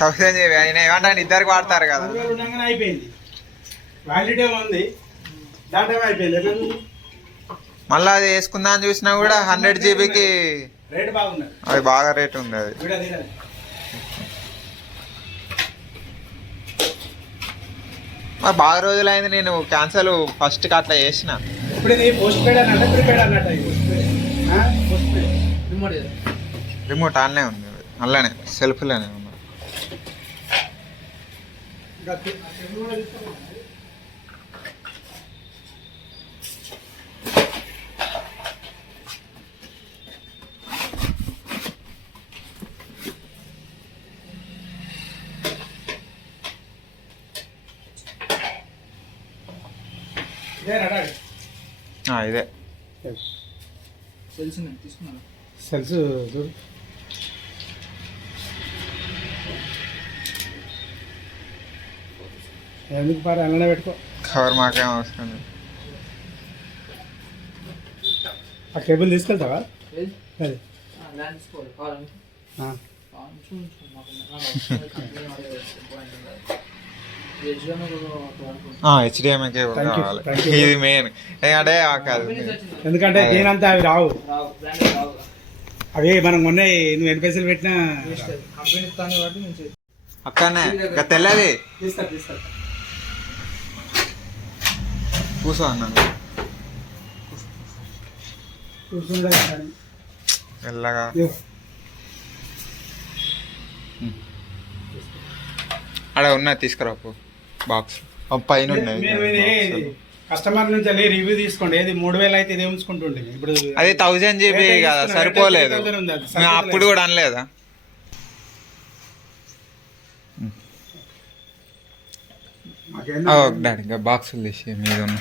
1000 GB అయినా ఏమంటే ఇద్దరికి వాడతారు కదా. అయిపోయింది వ్యాలిడిటీ ఉంది దాంట్లో అయిపోయింది. మళ్ళీ అది వేసుకుందా అని చూసినా కూడా 100 జీబీకి రేట్ బాగుంది. అది బాగా రేట్ ఉంది. అది మరి బాగా రోజులైంది నేను క్యాన్సల్ ఫస్ట్కి అట్లా చేసిన. ఇప్పుడు ఇది పోస్ట్ పెయిడ్ అన్నట్టు ప్రీపెయిడ్ అన్నట్టు రిమోట్ ఆన్లే ఉంది, అల్లనే సెల్ఫ్లోనే ఉంది. ఇదే సెల్స్ చూడు. ఎందుకు పారు అలానే పెట్టుకో, కవర్ మాకేం అవసరం లేదు. ఆ కేబుల్ తీసుకెళ్తావా? అది హెచ్డిఎంఐ కేబుల్ కావాలి, ఇది మెయిన్. ఎందుకంటే కాదు, ఎందుకంటే దీనంతా అవి రావు. అవి మనం మొన్న నువ్వు ఎన్ని పైసలు పెట్టినా అక్కడనే ఇంకా తెల్లది కూర్చో అన్నాను. మెల్లగా అక్కడ ఉన్నది తీసుకురా బాక్స్ పైన ఉన్నాయి. కస్టమర్ నుంచి వెళ్ళి రివ్యూ తీసుకోండి. ఏది 3000 అయితే ఇది ఉంచుకుంటుండే. ఇప్పుడు అది 1000 జీబీ కదా, సరిపోలేదు. అప్పుడు కూడా అనలేదా? డాడీ ఇంకా బాక్సులు తీసి మీద ఉన్న